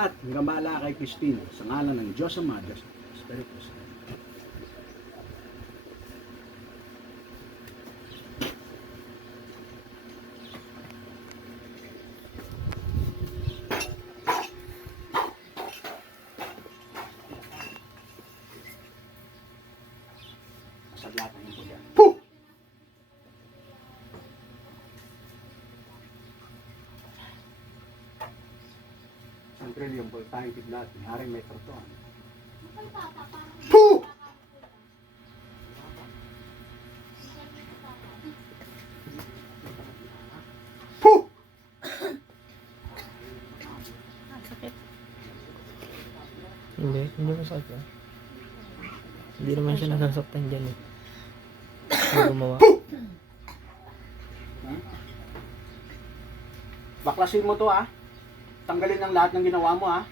lahat ng gambala kay Christine sa ngalan ng Diyos Ama, Diyos Espiritu Santo. Lahat ng ito yan. Puh! Isang trilyon po tayong kidlat. May haring may karton. Puh! Puh! Sakit. Hindi masakit ah. Hindi naman siya nasasaktan dyan eh. Hindi gumawa. Baklasin mo to ah. Tanggalin ang lahat ng ginawa mo ah.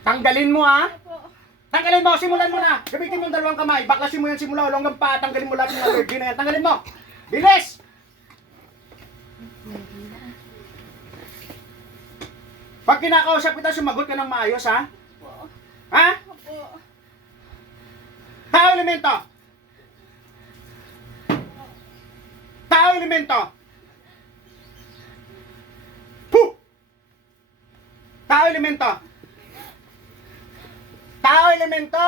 Tanggalin mo ah. Tanggalin mo, simulan mo na. Gamitin mo yung dalawang kamay. Baklasin mo yan simula hanggang pa. Tanggalin mo lahat ng allergy na yan. Tanggalin mo. Bilis! Pag kinakausap kita, sumagot ka ng maayos ha. Ha? Tao elemento. Tao elemento. Puh! Tao elemento. Tao elemento.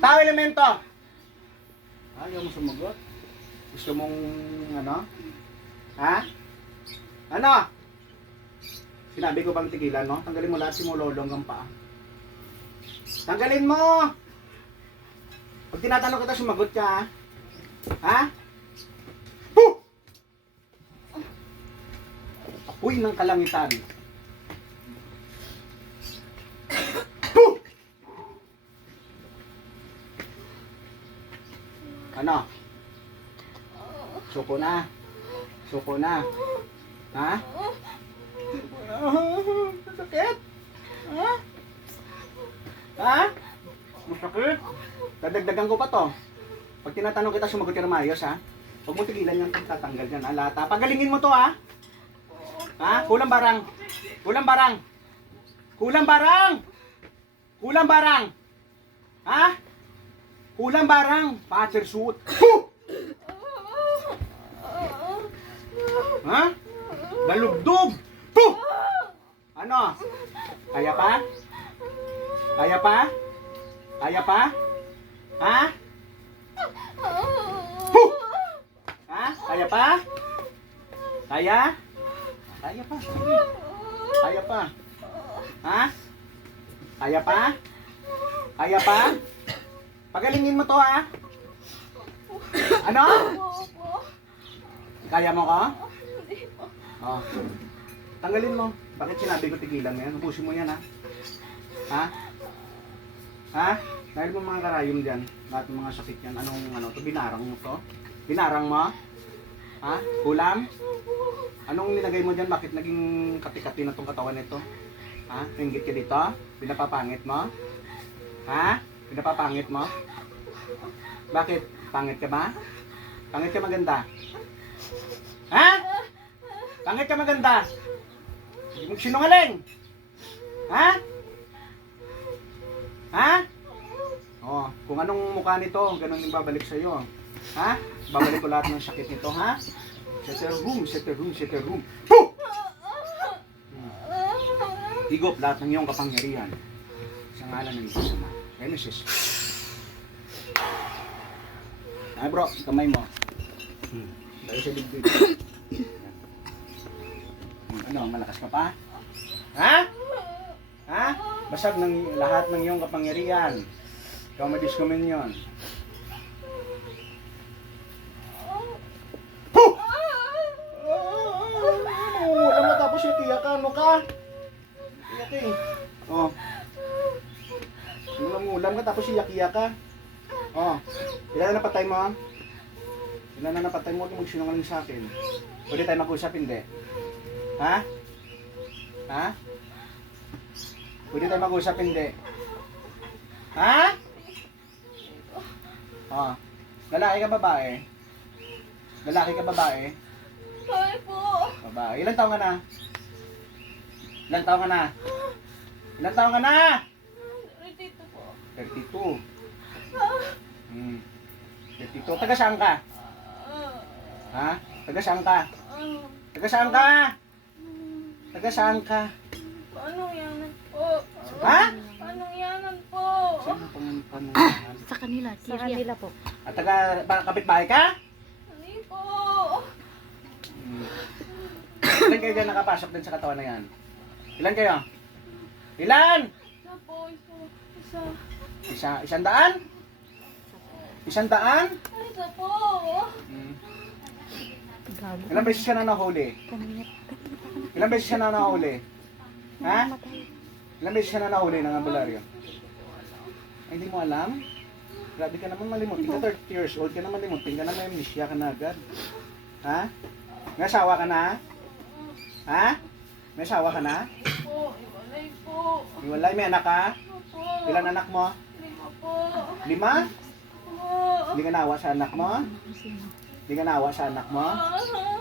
Tao elemento. Ayaw mo sumagot? Gusto mong ano? Ha? Ano? Sinabi ko bang tigilan, no? Tanggalin mo lahat simula hanggang paa. Tanggalin mo! Pag tinatanong kita, sumagot ka, ha? Ha? Puh! Apoy ng kalangitan. Puh! Ano? Suko na. Suko na. Ha? Masakit? Ha? Ha? Masakit? Dadagdagan ko pa to. Pag tinatanong kita, sumagot ka na maayos, ha? Huwag mo tigilan yung tatanggal yan, ha? Lata. Pagalingin mo to, ha? Ha? Kulang barang. Kulang barang. Kulang barang. Kulang barang. Ha? Kulang barang. Patcher suit. Puh! Ha? Dalugdog. Puh! Ano? Kaya pa? Kaya pa? Kaya pa? Ha? Puh! Ha? Kaya pa? Kaya? Kaya pa. Sige. Kaya pa. Ha? Kaya pa? Kaya pa? Pagalingin mo to, ha? Ano? Kaya mo ko? Oh. Tanggalin mo. Bakit sinabi ko tigilan mo yan? Ubusin mo yan, ha? Ha? Ha? Dahil mo mga karayom dyan, lahat ng mga sakit yan, anong ano to? Binarang mo to? Binarang mo? Ha? Kulam? Anong nilagay mo dyan? Bakit naging kati-kati na tong katawan nito? Ha? Pinggit ka dito? Pinapapangit mo? Ha? Pinapapangit mo? Bakit? Pangit ka ba? Pangit ka maganda? Ha? Pangit ka maganda? Hindi mo sinungaling? Ha? Ha? Oh, kung anong mukha nito, ganun yung babalik sa iyo. Ha? Babalik ko lahat ng sakit nito, ha? Set a room, set a room, set a room. Puh! Higop lahat ng iyong kapangyarihan. Sa ngalan ng Diyos Ama. Genesis. Ay bro, kamay mo. Dahil sa dibdib. Ano, malakas ka pa? Ha? Ha? Basag ng lahat ng iyong kapangyarihan. Ikaw madiskominion. Puh! Wala matapos yung tiyak ka. Ano ka? Tiyak eh. Oh. Ulam ka tapos iyak-iyak ka. Oh. Ilan na napatay mo? Ilan na napatay mo? Huwag magsinungaling sa akin. Pwede tayo mag-usap, hindi? Ha? Ha? Pwede tayo mag-usap, hindi? Ha? Oh. Lalaki ka babae? Lalaki ka babae? Sorry po. Babae. Ilan taon ka na? Ilang taon ka na? Ilang taon ka na? Dito po. 32. 32. Taga saan ka? Ha? Taga saan ka? Taga saan ka? Taga saan ka? Anong yanan po? Ha? Anong yanan po? Sino pang panungan? Sa kanila, Sa kanila po. At taga kapitbahay ka? Hindi po. Ilan kayo dyan nakapasok din sa katawan na yan? Ilan kayo? Ilan? Isa po. Isa. Isang daan? Isang daan? Isa po. gago. Ilang beses ka na nahuli? Kanina. Ilang beses ka na nahuli? Ha? Ilang beses ka na nahuli ng ambularyo? Ay, hindi mo alam? Grabe ka naman malimutin ka, 30 years old ka na malimutin ka na, may amnesia ka na agad. Ha? May asawa ka na? Ha? May asawa ka na? Po. Iwalay po. Iwalay, may anak ka? Po. Ilan anak mo? 5 po. 5? Po. Hindi ka nawa sa anak mo? Hindi ka nawa sa anak mo?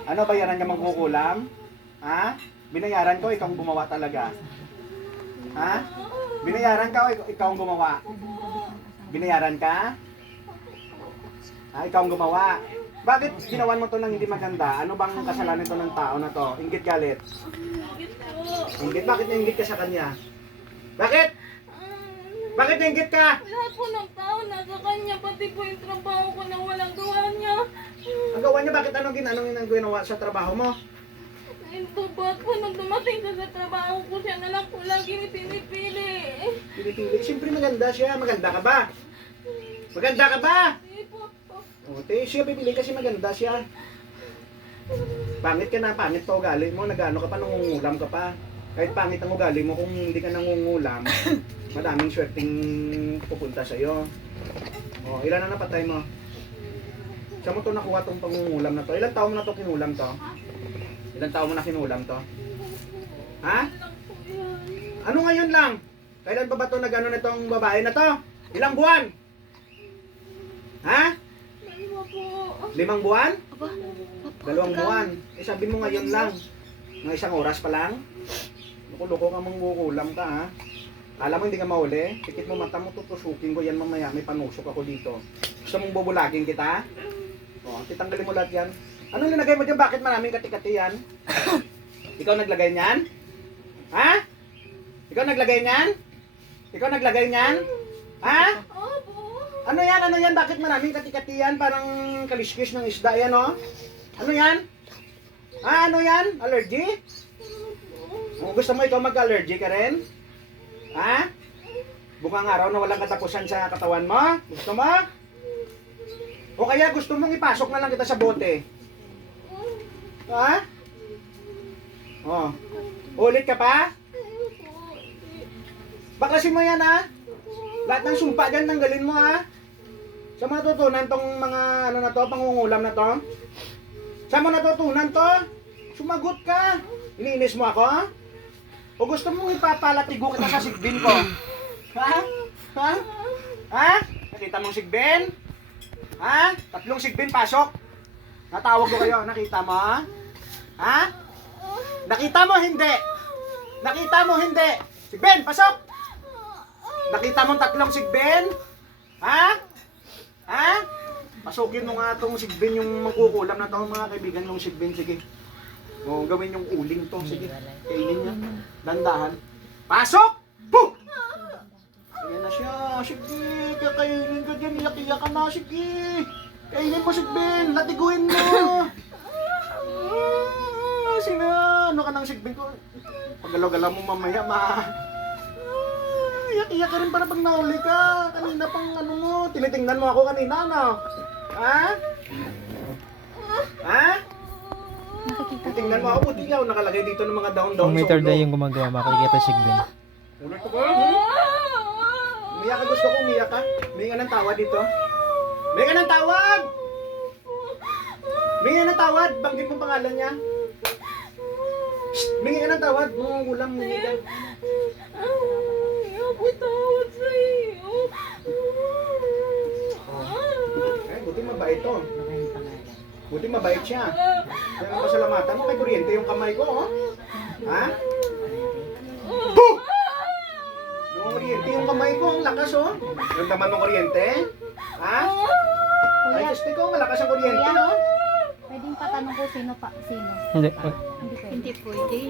Ano, bayaran ka magkukulam? Ha? Binayaran ko, ikaw ang gumawa talaga. Ha? Binayaran ka o ikaw ang gumawa? Binayaran ka? Ha, ikaw ang gumawa. Bakit ginawan mo to ng hindi maganda? Ano bang kasalanan to ng tao na to? Inggit galit? Bakit po? Inggit? Bakit nainggit ka sa kanya? Bakit? Bakit nainggit ka? Lahat po ng tao nasa kanya, pati po yung trabaho ko na walang gawa niya. Ang gawa niya, bakit anong ginawa sa trabaho mo? Ito po at po nung dumating siya sa trabaho ko, siya na lang po lagi pinipili. Pili-pili. Siyempre maganda siya. Maganda ka ba? Maganda ka ba? Hindi po. O, siya pipili kasi maganda siya. Pangit ka na, pangit pa ugali mo. Nag-ano ka pa, nangungulam ka pa. Kahit pangit ang ugali mo, kung hindi ka nangungulam, madaming swerteng pupunta sa'yo. O, ilan na napatay mo? Saan mo to nakuha tong pangungulam na to? Ilang taon mo na to kinulam to? Ilang taon mo na kinulam to? Ha? Lang po yan. Ano ngayon lang? Kailan pa ba to nag-ano na tong babae na to? Ilang buwan? Ha? Dalawa po. 5 buwan? Aba, 2 buwan. Eh sabi mo ngayon lang. Mga 1 oras pa lang. Loko-loko ka mangkukulam ka ha. Alam mo hindi ka mahuli. Pikit mo mata mo, tutusukin ko yan mamaya. May panusok ako dito. Gusto mong bubulagin kita? O, titanggalin mo lahat yan. Anong nilagay mo dyan? Bakit maraming kati-kati yan? Ikaw naglagay niyan? Ha? Ikaw naglagay niyan? Ikaw naglagay niyan? Ha? Opo. Ano yan? Ano yan? Bakit maraming kati-kati yan? Parang kaliskis ng isda yan, oh? Ano yan? Ha? Ano yan? Allergy? O, gusto mo ikaw mag-allergy ka rin? Ha? Bukang araw na walang katapusan sa katawan mo? Gusto mo? O kaya gusto mong ipasok na lang kita sa bote? Ha? Oh. Ulit ka pa? Baklasin mo yan ha? Lahat ng sumpa dyan, tanggalin mo ha? Saan mo natutunan tong mga ano na to, pangungulam na to? Saan mo natutunan to? Sumagot ka. Iniinis mo ako? O gusto mong ipapalatigo kita sa sigbin ko? Ha? Ha? Ha? Nakita mong sigbin? Ha? 3 sigbin pasok? Natawag ko kayo, nakita mo? Ha? Nakita mo hindi? Nakita mo hindi? Sigbin, pasok! Nakita mo 3 sigbin? Ha? Ha? Pasukin mo nga itong sigbin, yung magkukulam na to mga kaibigan yung sigbin, sige. O, gawin yung uling to, sige. Kainin niya. Dandahan. Pasok! Puh! Ayan na siya, sige. Kakainin ka dyan, iyak-iyak ka na, sige. Kainin mo, sigbin. Latiguin mo. Sino? Ano ka ng sigbin ko? Pagalaw-galaw mo mamaya, iyak-iyak ka rin para pag nahuli ka. Kanina pang ano mo, tinitingnan mo ako kanina, ano? Ha? Ha? nakikita. Tingnan mo ako, buti lang nakalagay dito ng mga down-down. Kung may third eye yung gumagawa, makikita si Gwen. Ulit ko. Umiyak ka, gusto ko umiyak ka. May nga ng tawad dito. May nga ng tawad! May nga ng tawad! Banggit mo pangalan niya. May nga ng tawad. Ulam, may nga. Ako tawad sa iyo. Ay, buti mabait to. Buti mabait siya. Kaya ang pasalamatan mo kay kuryente yung kamay ko, oh. Ha? kuryente yung kamay ko, ang lakas oh. Yung naman ng kuryente? Ha? Ay, Kuya, gusto ko, malakas ang kuryente oh. pwedeng patanong ko sino pa, sino? Hindi. Hindi pwede. Hindi pwede.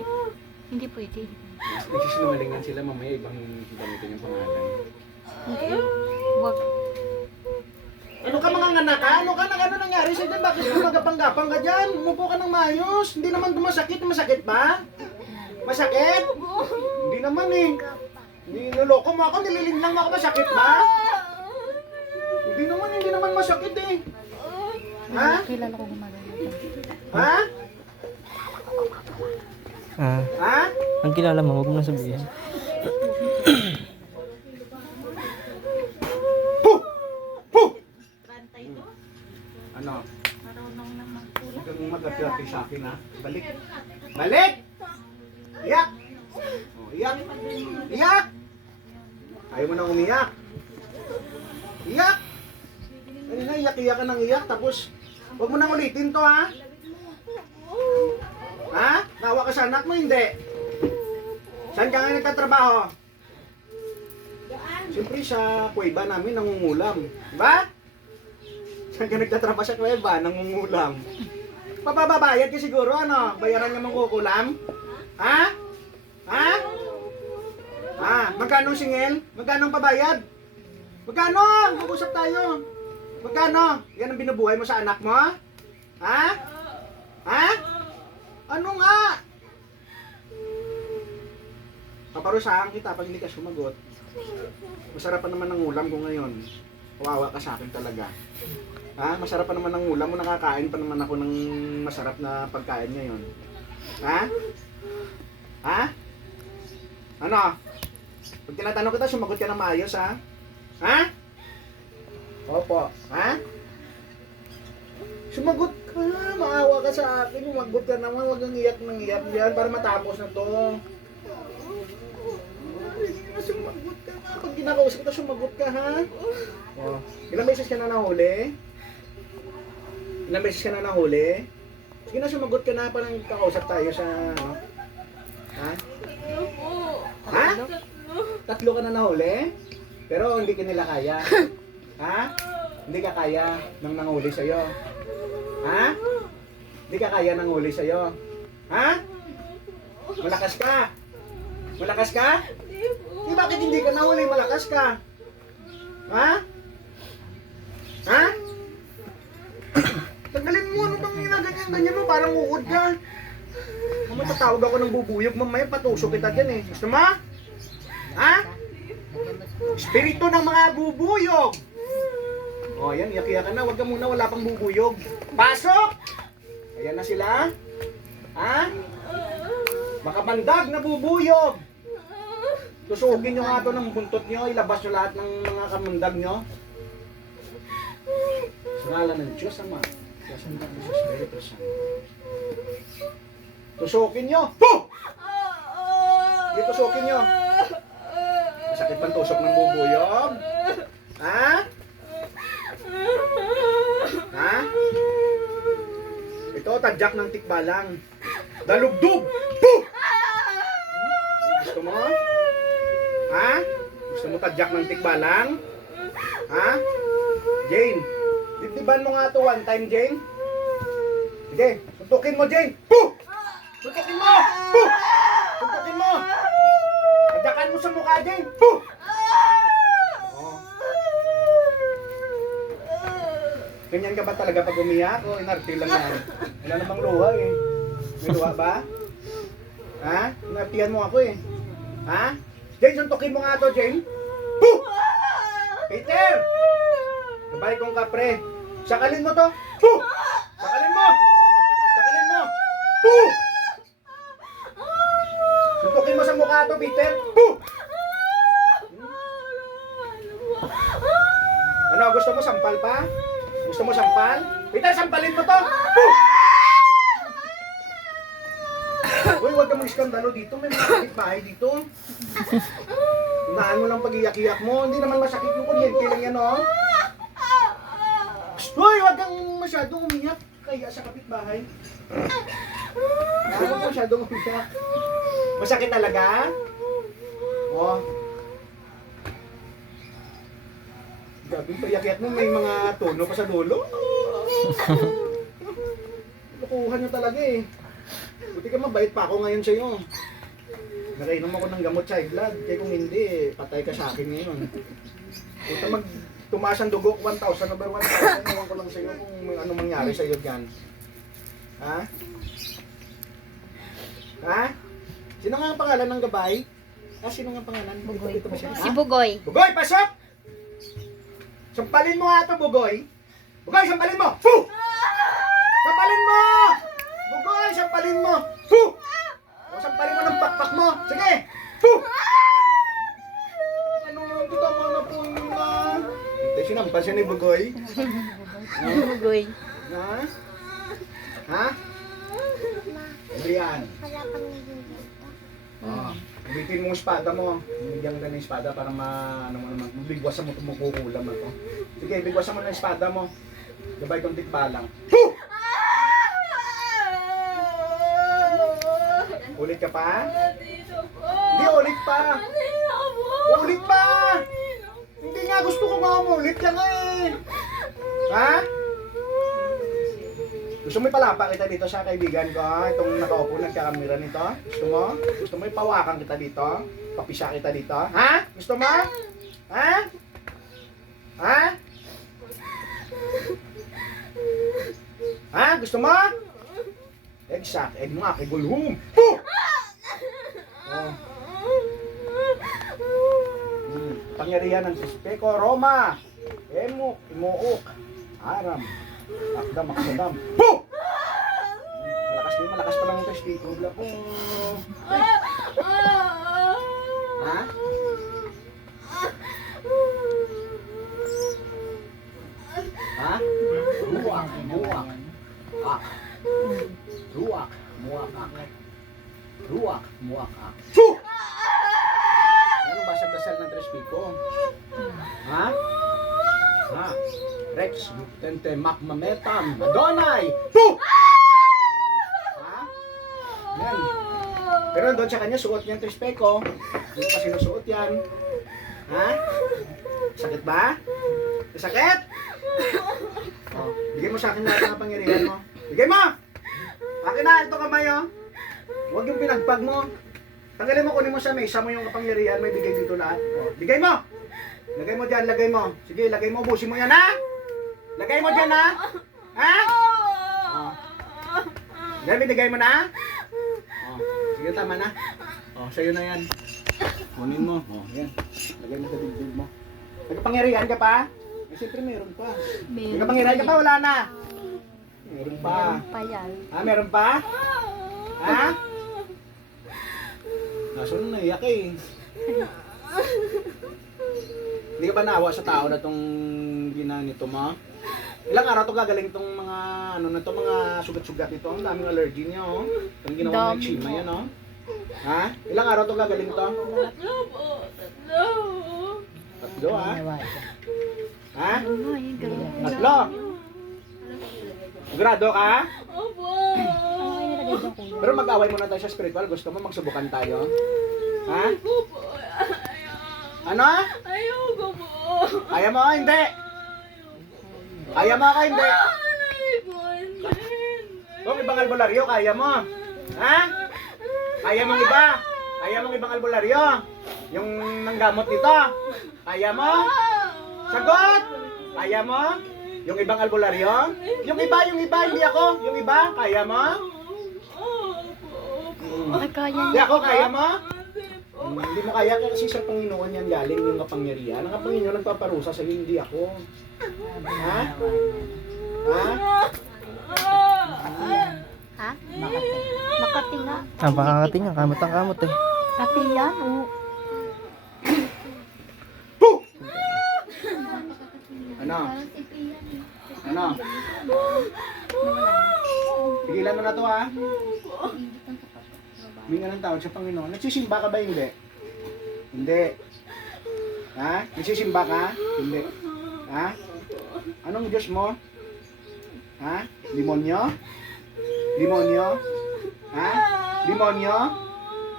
Hindi pwede. Nagsisinungalingan sila mamaya, ibang gamitin yung pangalan. Hindi. Wag. Ano ka mga anak ka? Ano ka? Ano nangyari sa'yo dyan? Bakit gumagapang-gapang ka dyan? Umupo ka ng maayos. Hindi naman masakit. Masakit ba? Masakit? Hindi naman eh. Niloloko mo ako, nililinlang mo ako. Masakit ba? Hindi naman masakit eh. Ha? Kilala ko gumagano. Ha? Ha? Ang kilala mo, huwag mo na sabihin. Puh! Puh! Ano? Marunong naman po. Huwag kang mag-aperte sa akin ha. Balik. Balik! Iyak! Oh, iyak! Iyak! Ayaw mo nang umiyak. Iyak! Ano na, iyak-iyak ka ng iyak. Tapos, huwag mo nang ulitin to ha. Ha? Nawa ka sa anak mo, hindi? Saan ka nga nagtatrabaho? Siyempre sa kuweba namin nangungulam. Diba? Saan ka nagtatrabaho sa kuweba? Nangungulam. Papabayad ka siguro, ano? Bayaran niya mangkukulam? Ha? Ha? Ha? Magkano singil? Magkano ang pabayad? Magkano? Mag-usap tayo. Magkano? Yan ang binubuhay mo sa anak mo? Ha? Ha? Ano nga? Paparusahan kita pag hindi ka sumagot. Masarap pa naman ang ulam ko ngayon. Kawawa ka sa akin talaga. Ha? Masarap pa naman ang ulam mo. Nakakain pa naman ako ng masarap na pagkain ngayon. Ha? Ha? Ano? Pag tinatanong kita, sumagot ka na maayos, ha? Ha? Opo. Ha? Sumagot ka. Maawa ka sa akin. Sumagot ka naman. Huwag kang iyak ng iyak yan para matapos na to. Sumagot ka na. Pag kinakausap kita, sumagot ka, ha? Oh. Ilang beses ka na nahuli? Ilang beses ka na nahuli? Sige na, sumagot ka na. Parang kakausap tayo sa, ano? Ha? Ha? Tatlo ka na nahuli? Pero hindi ka nila kaya. Ha? Hindi ka kaya nang nanghuli sa'yo. Ha? Hindi ka kaya nang huli sa'yo. Ha? Malakas ka? Malakas ka? Eh, bakit hindi ka nahuli? Malakas ka? Ha? Ha? Tagalin mo, ano bang ginaganyan-ganyan mo? Parang uod ka. Matatawag ako ng bubuyog, mamaya patusok kita dyan eh. Gusto mo? Ha? Espiritu ng mga bubuyog! O, ayan, iyak-iyak na. Huwag ka muna, wala pang bubuyog. Pasok! Ayan na sila. Ha? Makabandag na bubuyog! Tusukin nyo nga ito ng buntot nyo. Ilabas nyo lahat ng mga kamandag nyo. Sa ngalan ng Diyos, Ama. Sa Santa ng Espiritu Santo. Tusukin nyo! Puh! Hindi tusukin nyo. Masakit pang tusok ng bubuyog? Ha? Ha? Ito, tadyak ng tikbalang. Dalugdog! Puh! Gusto mo? Ha? Gusto mo tadyak ng tikbalang? Ha? Jane, dibdiban mo nga ito one time, Jane. Sige, suntukin mo, Jane. Puh! Suntukin mo! Puh! Suntukin mo! Tadyakan mo sa mukha, Jane. Puh! Oh. Ganyan ka ba talaga pag umiyak? O inarte lang yan? Wala namang luha eh. May luha ba? Ha? Inartihan mo ako eh. Ha? Jane, suntukin mo nga to, Jane. Puh! Peter! Sabay kong kapre. Sakalin mo to. Puh! Sakalin mo! Sakalin mo! Puh! Suntukin mo sa mukha to, Peter. Puh! Ano, gusto mo sampal pa? Gusto mo sampal? Peter, sampalin mo to! Puh! Uy, huwag ka mong iskandalo dito. May mga kapitbahay dito. Unahan mo lang pag-iyak-iyak mo. Hindi naman masakit yung kuryente lang yan, oh. Uy, huwag kang masyadong umiyak. Kaya sa kapitbahay. Huwag kang masyadong umiyak. Masakit talaga? Oh. Grabe, yung payak-yak mo, may mga tono pa sa dulo. Lukuhan nyo talaga eh. Buti ka mabait pa ako ngayon sa'yo. Nakainom ako ng gamot sa high blood. Kaya kung hindi, patay ka sa akin ngayon. Puta tumaas ang dugo, 1,000 over 1,000. Ewan ko lang sa'yo kung ano mangyari sa'yo dyan. Ha? Ha? Sino nga ang pangalan ng gabay? Sino nga ang pangalan? Bugoy. Ito ba siya? Si Bugoy. Bugoy, pasok! Sampalin mo nga ito, Bugoy. Bugoy, sampalin mo! Fu! Sampalin mo! Bugoy, sampalin mo! Fu! O, sampalin mo ng pakpak mo. Sige! Fu! Ano, kita mo na po yun na. Hindi, sinampal siya ni Bugoy. Bugoy. Ha? Ha? Adrian. Bitin mo yung espada mo. Bigyan ka ng espada para bigwasan mo itong makukulam na to. Sige, bigwasan mo ng espada mo. Gabay kong tikbalang. Fu! Ulit ka pa? Dito po. Hindi, ulit pa. Dito po. Ulit pa! Hindi nga, gusto ko maulit ka nga eh. Ha? Gusto mo ipalapa kita dito sa kaibigan ko? Itong nakaupo, nagkakamera nito? Gusto mo? Gusto mo ipawakan kita dito? Papisa kita dito? Ha? Gusto mo? Ha? Ha? Ha? Gusto mo? Exact. Egg nga, kay Gulhum. Puh! Oh. Pangyarihan ng Sispeko, Roma. Emok, Imuok, Aram, Akdam, Aksadam. Puh! Malakas pa lang yung testigo. Ha? Ha? Ruak, muak, ak. Ruak, muak, ak. Ruak, muak, ak. Puh! Ano ba sa dasal ng testigo? Ha? Ha? Rex, Tente, Makmametam, Madonay! Puh! Ha? Yan. Pero doon sa kanya, suot niya ang trispeko. Hindi pa sinusuot yan. Ha? Sakit ba? Sakit? Oh, bigay mo sa akin lahat ng pangyarihan mo. Bigay mo! Akin na, ito kamay oh. Huwag yung pinagpag mo. Tanggalin mo, kunin mo sa mesa mo yung kapangyarihan, may bigay dito lahat. Oh, bigay mo! Lagay mo dyan, lagay mo. Sige, lagay mo, ubusin mo yan ha? Lagay mo dyan ha? Ha? Oh. Yan, binigay mo na? Oh. Sige, tama na. Oh, sa'yo na yan. Kunin mo. Oh, yan. Lagay mo sa dibdib mo. Nagkapangyarihan ka pa? Eh, siyempre meron pa. Nagkapangyarihan ka pa, wala na. Meron pa. Pa yan. Ha, meron pa? Ha? Naso nung naiyak eh. Hindi ka ba naawa sa tao na itong ginanito mo? Ilang araw to gagaling itong mga ano na to, mga sugat-sugat nito. Ang daming allergy niya oh. Ang ginawa ng eczema yan oh. Ha? Ilang araw to gagaling to? Tatlo po. Tatlo. Tatlo ha? Ha? Ano, yung gano'n. Tatlo? Grado ka? Opo. Ano kayo nilagay dyan, kuya? Pero mag-away muna tayo sa spiritual. Gusto mo magsubukan tayo? Ha? Opo. Ano? Ayoko po. Ayaw mo? Hindi! Ayaw mo ka? Hindi! Ay po, hindi. Kung ibang albularyo, kaya mo? Ha? Kaya mong iba? Kaya mong ibang albularyo? Yung nanggamot dito? Kaya mo? Sagot! Kaya mo? Yung ibang albularyo? Yung iba, hindi ako. Yung iba, kaya mo? Opo. Ay, kaya Hindi niya. ako, kaya mo? Hindi mo kaya kasi sa Panginoon yan galing yung kapangyarihan. Ang Panginoon nagpaparusa sa iyo, hindi ako. Ha? Ha? Ha? Makati nga. Napakakati niya, kamot ang kamot eh. Kati yan, oh. Puh! Ano? Ano? Pigilan mo na to ha? Huminga ng tawad sa Panginoon. Nagsisimba ka ba hindi? Hindi. Ha? Nagsisimba ka? Hindi. Ha? Anong Diyos mo? Ha? Demonyo? Demonyo? Ha? Demonyo?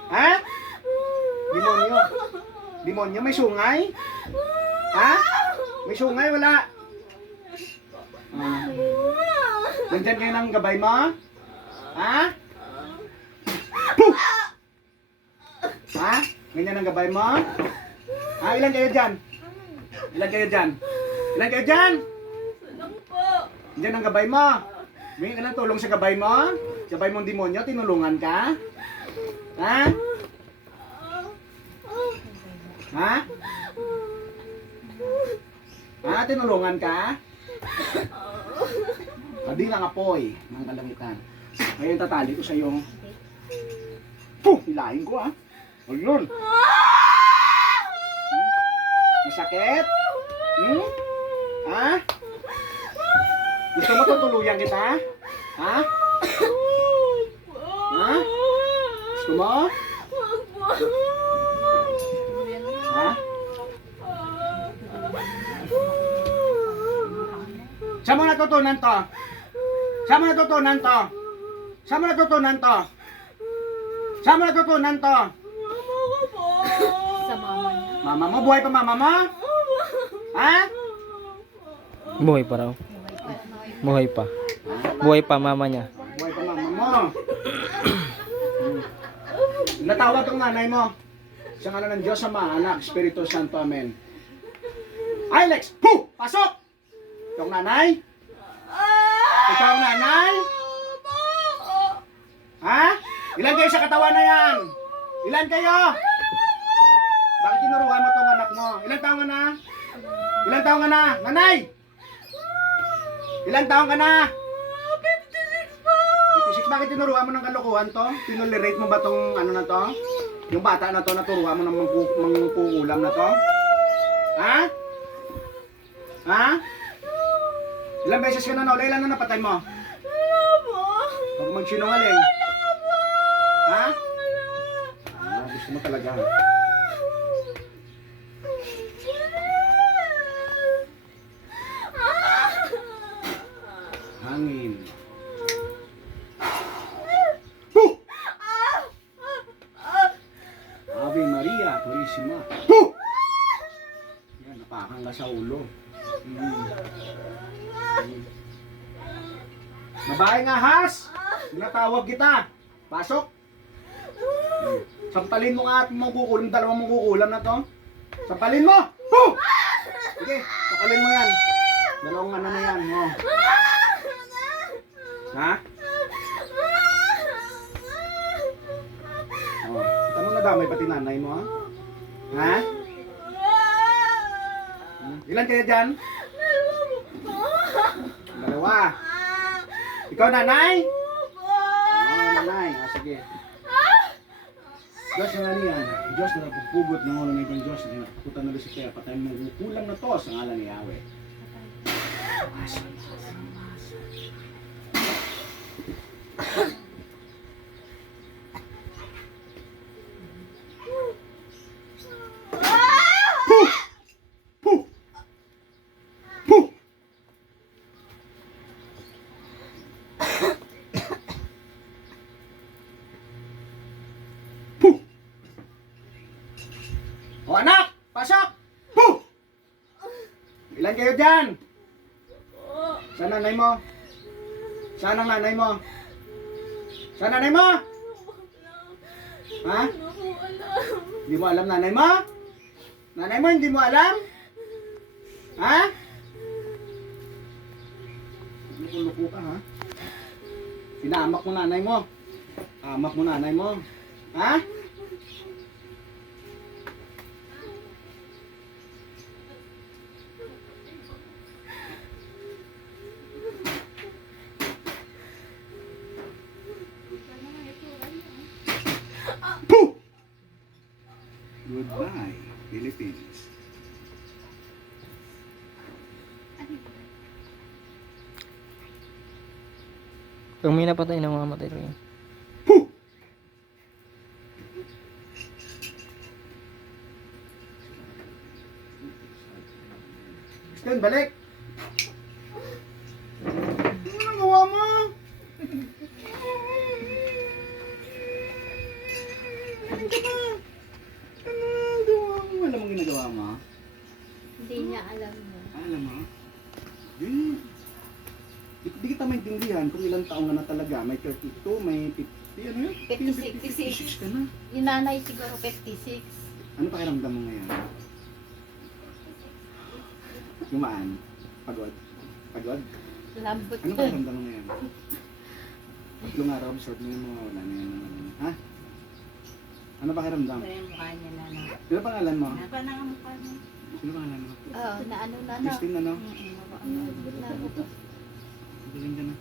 Ha? Demonyo? Demonyo? May sungay? Ha? May sungay, wala. Ah. Nandyan kayo ng gabay mo? Ha? Puh! Ha? Ganyan ang gabay mo? Ha? Ilan kayo dyan? Ilan kayo dyan? Ilan kayo dyan? Lang po. Diyan ang gabay mo. May ilang tulong sa gabay mo? Gabay mong demonyo, tinulungan ka? Ha? Ha? Ha? Tinulungan ka? Hindi lang apoy ng kalangitan. Ngayon tatali ko sa iyo. Puh! Hilahin ko ah. Ayun. Masakit? Hmm? Ha? Gusto mo tutuluyan kita? Ha? Ha? Gusto mo? Ha? Saan mo natutunan to? Saan mo natutunan to? Saan mo natutunan to? Saan mo natutunan to? Sa mama niya. Mama mo? Buhay pa mama mo? Ha? Buhay pa raw. Buhay pa. Buhay pa mama niya. Buhay pa mama mo. Natawag ang nanay mo. Sa ngalan ng Diyos, Ama, Anak, Espiritu Santo, Amen. Alex, puh! Pasok! Ikaw nanay? Ikaw nanay? Ha? Ilan kayo sa katawan na yan? Ilan kayo? Bakit tinuruan mo tong anak mo? Ilang taong ka na? Ilang taong ka na? Nanay! Ilang taong ka na? 56 po. 56, bakit tinuruan mo ng kalokohan to? Tinolerate mo ba tong ano na to? Yung bata na to, naturuan mo ng mangkukulam na to? Ha? Ha? Ilang beses ka na naula? Ilan na napatay mo? Wala po. Huwag magsinungaling. Ha? Ah, gusto mo talaga. Hangin. Puh! Ave Maria Purísima. Puh! Yan, napakang ka sa ulo. Babae nga has! Tinatawag kita. Pasok. Sampalin mo nga at mangkukulam, dalawang mangkukulam na to. Sampalin mo! Puh! Sige, sampalin mo yan. Dalawang ano na yan. Oh. Ha? Oh. Kita mo nadamay pati nanay mo, ha? Ha? Ilan kayo dyan? Dalawa. Ikaw nanay? Oo, nanay. Ah, sige. Diyos na niyan. Diyos na nagpupugot ng ulo ng ibang Diyos na nagpuputan na si Kaya. Patayin mo kulang na to sa ngalan ni Yahweh. Puh! Puh! Puh! Puh! O anak! Pasok! Puh! Ilan kayo dyan? Saan nanay mo? Saan ang nanay mo? Saan nanay mo? Ha? Hindi mo alam nanay mo? Nanay mo hindi mo alam? Ha? Luko-luko ka ha? Pinahamak mo nanay mo? Hamak mo nanay mo? Ha? Puh! Goodbye, Philippines. Kung may napatay na mamamatay rin. Puh! Sten, balik! Ano nagawa mo? Ano ka ba? Ano nagawa mo? Alam mo ginagawa mo? Hindi niya alam mo. Alam mo? Yun. Di kita maintindihan kung ilang taong ka na talaga. May 32, may 50, ano yun? 56. 56 ka na. Yung nanay siguro 56. Ano pakiramdam mo ngayon? Gumaan? Pagod? Pagod? Lambot Ano pakiramdam mo ngayon? Tatlong araw, absorb mo yun, wala na yun. Ha? Ano pakiramdam? Pero yung mukha niya na. Sino pangalan mo? Ano pa na ang mukha niya? Sino pangalan mo? Oo, na ano na. Christine, ano? Mm-mm. Galing ka na.